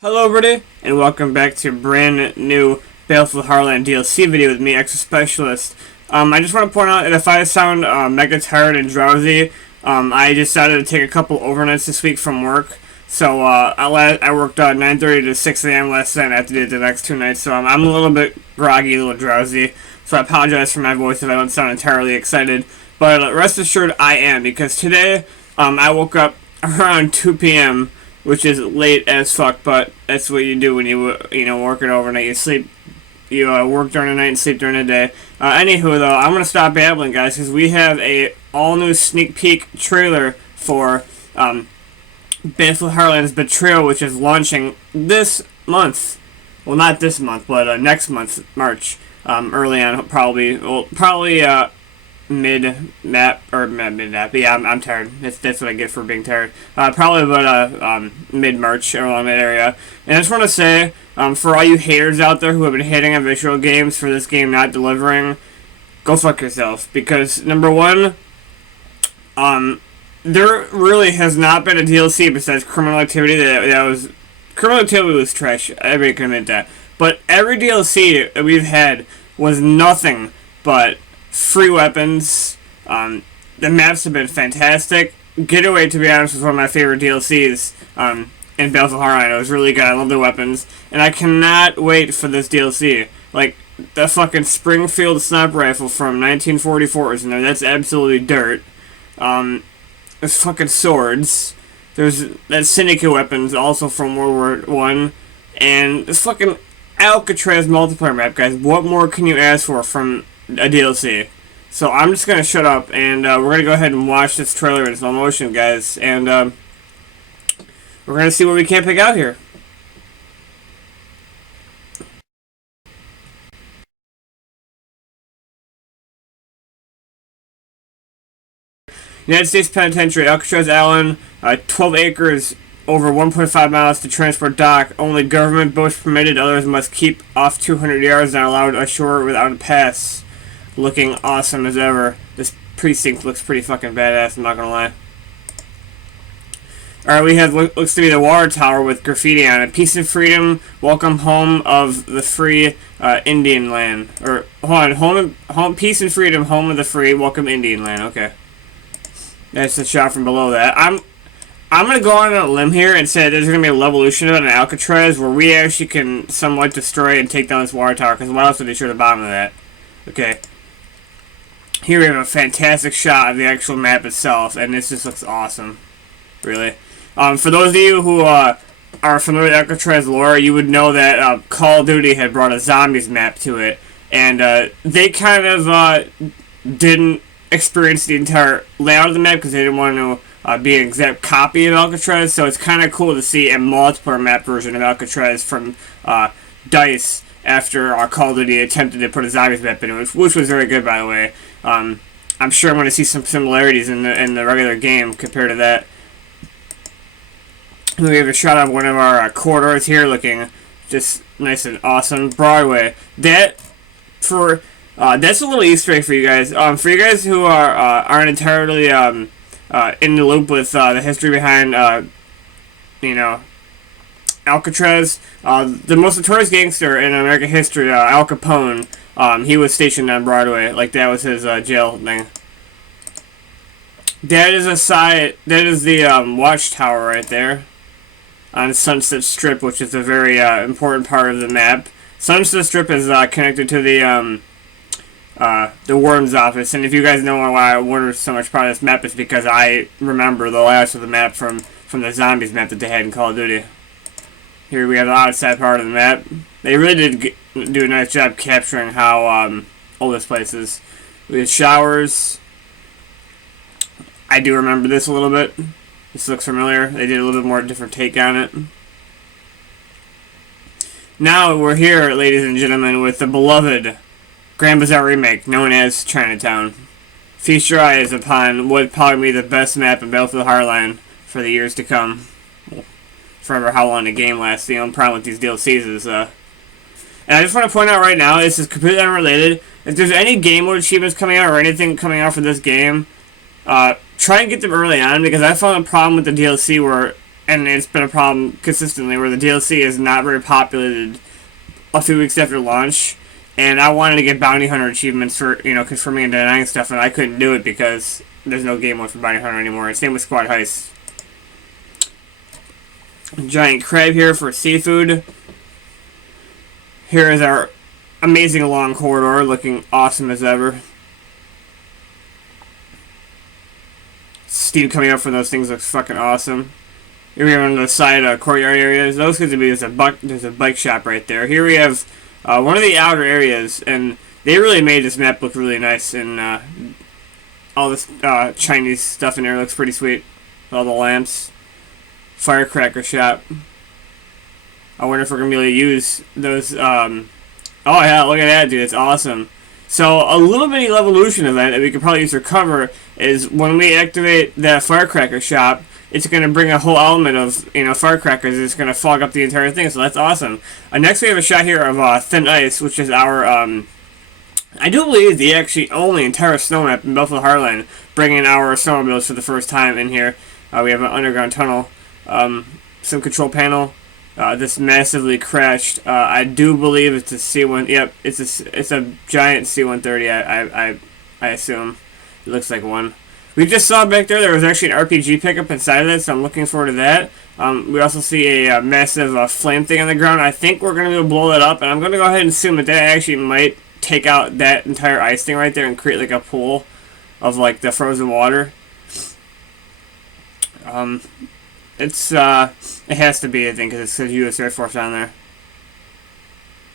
Hello everybody, and welcome back to a brand new Battlefield Hardline DLC video with me, Extra Specialist. I just want to point out that if I sound mega tired and drowsy, I decided to take a couple overnights this week from work. So I worked 9:30 to 6 a.m. last night, and I have to do it the next 2 nights, so I'm a little bit groggy, a little drowsy. So I apologize for my voice if I don't sound entirely excited. But rest assured I am, because today I woke up around 2 p.m., which is late as fuck, but that's what you do when you work it overnight. You sleep, you work during the night and sleep during the day. Anywho, though, I'm gonna stop babbling, guys, because we have a all-new sneak peek trailer for Battlefield Hardline's Betrayal, which is launching this month. Well, not this month, but next month, March. Early on, probably mid-map, yeah, I'm tired. That's what I get for being tired. Probably about mid-March, around that area. And I just want to say, for all you haters out there who have been hating on visual games for this game not delivering, go fuck yourself. Because, number one, there really has not been a DLC besides Criminal Activity that was... Criminal Activity was trash, everybody can admit that. But every DLC that we've had was nothing but free weapons. The maps have been fantastic. Getaway, to be honest, was one of my favorite DLCs in Battlefield Hardline. It was really good. I love the weapons. And I cannot wait for this DLC. Like, the fucking Springfield sniper rifle from 1944 is in there. That's absolutely dirt. There's fucking swords. There's that Syndicate weapons, also from World War I. And this fucking Alcatraz multiplayer map, guys. What more can you ask for from a DLC? So I'm just gonna shut up, and we're gonna go ahead and watch this trailer in slow motion, guys, and we're gonna see what we can pick out here. United States Penitentiary, Alcatraz Island, 12 acres, over 1.5 miles to transport dock. Only government boats permitted. Others must keep off 200 yards and are allowed ashore without a pass. Looking awesome as ever. This precinct looks pretty fucking badass, I'm not gonna lie. Alright, we have looks to be the water tower with graffiti on it. Peace and freedom, welcome home of the free Indian land. Or hold on, home peace and freedom, home of the free, welcome Indian land. Okay. That's the shot from below that. I'm gonna go on a limb here and say there's gonna be a levolution of it in Alcatraz where we actually can somewhat destroy and take down this water tower, because what else would they show the bottom of that? Okay. Here we have a fantastic shot of the actual map itself, and this just looks awesome. Really. For those of you who are familiar with Alcatraz lore, you would know that Call of Duty had brought a zombies map to it, and they kind of didn't experience the entire layout of the map because they didn't want to be an exact copy of Alcatraz, so it's kind of cool to see a multiplayer map version of Alcatraz from DICE after Call of Duty attempted to put a zombies map in it, which was very good, by the way. I'm sure I'm going to see some similarities in the regular game compared to that. We have a shot of one of our corridors here, looking just nice and awesome. Broadway. That's a little Easter egg for you guys. For you guys who aren't entirely in the loop with the history behind Alcatraz, the most notorious gangster in American history, Al Capone, he was stationed on Broadway. Like, that was his jail thing. That is the watchtower right there on Sunset Strip, which is a very important part of the map. Sunset Strip is connected to the Warden's office, and if you guys know why I wonder so much part of this map, is because I remember the last of the map from the zombies map that they had in Call of Duty. Here we have the outside part of the map. They really did do a nice job capturing how old this place is. We have showers. I do remember this a little bit. This looks familiar. They did a little bit more different take on it. Now we're here, ladies and gentlemen, with the beloved Grand Bazaar remake known as Chinatown. Feast your eyes upon what would probably be the best map in Battlefield Hardline for the years to come. Forever how long the game lasts. The only problem with these DLCs is, and I just want to point out right now, this is completely unrelated. If there's any game mode achievements coming out or anything coming out for this game, try and get them early on, because I found a problem with the DLC where and it's been a problem consistently where the DLC is not very populated a few weeks after launch. And I wanted to get bounty hunter achievements for, confirming and denying stuff, and I couldn't do it because there's no game mode for bounty hunter anymore. Same with squad heist. Giant crab here for seafood. Here is our amazing long corridor, looking awesome as ever. Steam coming up from those things looks fucking awesome. Here we have on the side courtyard areas. Those could be there's a bike shop right there. Here we have one of the outer areas, and they really made this map look really nice. And all this Chinese stuff in there looks pretty sweet. All the lamps, firecracker shop. I wonder if we're gonna be able to use those. Oh yeah, look at that, dude! It's awesome. So a little bitty Levolution event that we could probably use for cover is when we activate that firecracker shop, it's going to bring a whole element of, firecrackers. It's going to fog up the entire thing, so that's awesome. Next we have a shot here of Thin Ice, which is our, I do believe the actually only entire snow map in Buffalo Hardline, bringing our snowmobiles for the first time in here. We have an underground tunnel, some control panel. This massively crashed. I do believe it's a C1. Yep, it's a giant C-130. I assume it looks like one. We just saw back there was actually an RPG pickup inside of it, so I'm looking forward to that. We also see a massive flame thing on the ground. I think we're gonna go blow that up, and I'm gonna go ahead and assume that actually might take out that entire ice thing right there and create like a pool of like the frozen water. It has to be, I think, because it says U.S. Air Force on there.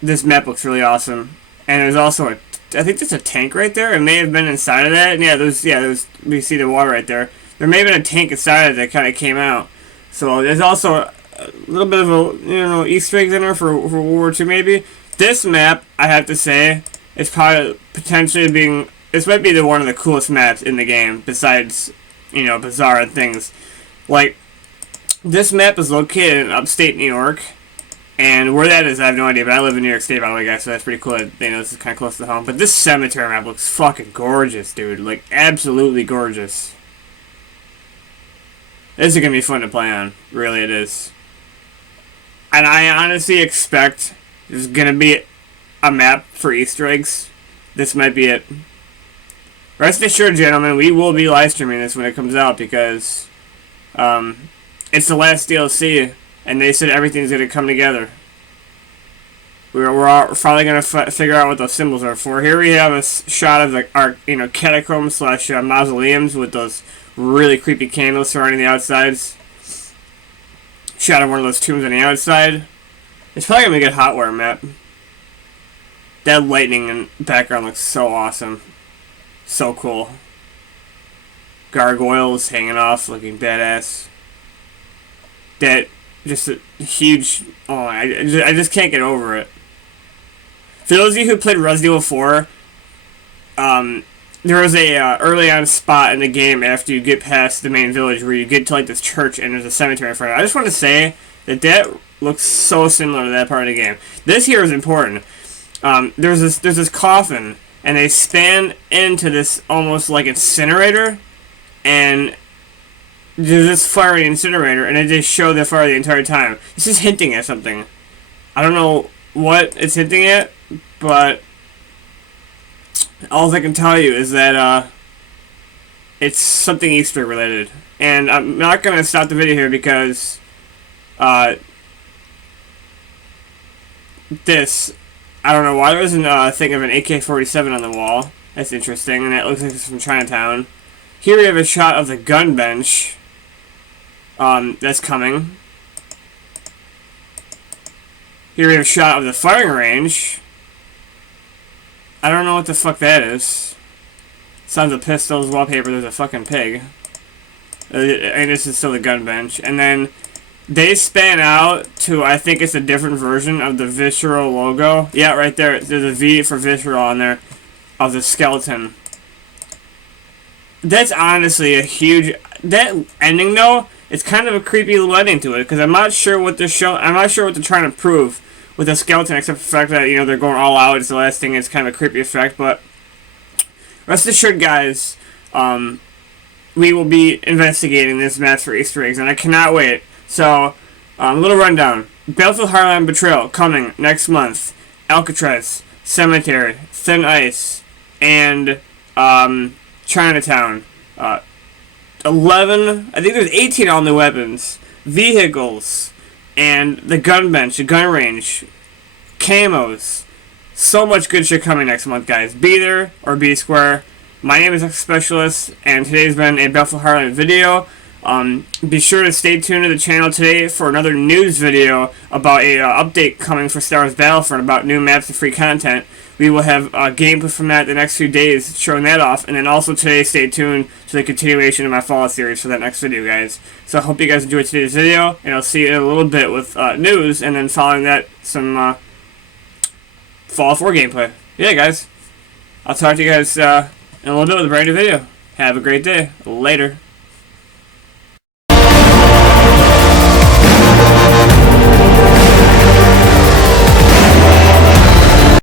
This map looks really awesome, and there's also I think there's a tank right there. It may have been inside of that. And yeah, those. We see the water right there. There may have been a tank inside of it that kind of came out. So there's also a little bit of a Easter eggs in there for World War II maybe. This map, I have to say, is probably potentially being. This might be one of the coolest maps in the game, besides bizarre things like. This map is located in upstate New York, and where that is, I have no idea, but I live in New York State, by the way, guys, so that's pretty cool that, this is kind of close to home. But this cemetery map looks fucking gorgeous, dude. Like, absolutely gorgeous. This is going to be fun to play on. Really, it is. And I honestly expect there's going to be a map for Easter eggs. This might be it. Rest assured, gentlemen, we will be live streaming this when it comes out, because, it's the last DLC, and they said everything's going to come together. We're finally going to figure out what those symbols are for. Here we have a shot of our catacombs / mausoleums with those really creepy candles surrounding the outsides. Shot of one of those tombs on the outside. It's probably going to be a good hotware map. That lightning in the background looks so awesome. So cool. Gargoyles hanging off, looking badass. That just a huge. Oh, I just can't get over it. For those of you who played Resident Evil 4, there was a early on spot in the game after you get past the main village where you get to like this church and there's a cemetery in front of it. I just want to say that looks so similar to that part of the game. This here is important. There's this coffin, and they span into this almost like incinerator, and there's this fire incinerator, and it just showed the fire the entire time. This is hinting at something. I don't know what it's hinting at, but all I can tell you is that it's something Easter related. And I'm not going to stop the video here because this, I don't know why there isn't a thing of an AK-47 on the wall. That's interesting, and that looks like it's from Chinatown. Here we have a shot of the gun bench. That's coming. Here we have a shot of the firing range. I don't know what the fuck that is. Sounds of pistols, wallpaper, there's a fucking pig. And this is still the gun bench. And then they span out to, I think it's a different version of the Visceral logo. Yeah, right there. There's a V for Visceral on there of the skeleton. That's honestly a huge... That ending, though, it's kind of a creepy little ending to it, because I'm not sure what they're showing. I'm not sure what they're trying to prove with the skeleton, except for the fact that, they're going all out. It's the last thing. It's kind of a creepy effect, but rest assured, guys, we will be investigating this map for Easter eggs, and I cannot wait So, little rundown. Battlefield Hardline Betrayal coming next month. Alcatraz, Cemetery, Thin Ice, and Chinatown. 11, I think there's 18 all new weapons, vehicles, and the gun bench, the gun range, camos. So much good shit coming next month, guys. Be there or be square. My name is X Specialist, and today's been a Battlefield Hardline video. Be sure to stay tuned to the channel today for another news video about a update coming for Star Wars Battlefront about new maps and free content. We will have gameplay from that the next few days showing that off, and then also today stay tuned to the continuation of my Fallout series for that next video, guys. So I hope you guys enjoyed today's video, and I'll see you in a little bit with news, and then following that some Fallout 4 gameplay. Yeah, guys. I'll talk to you guys in a little bit with a brand new video. Have a great day. Later.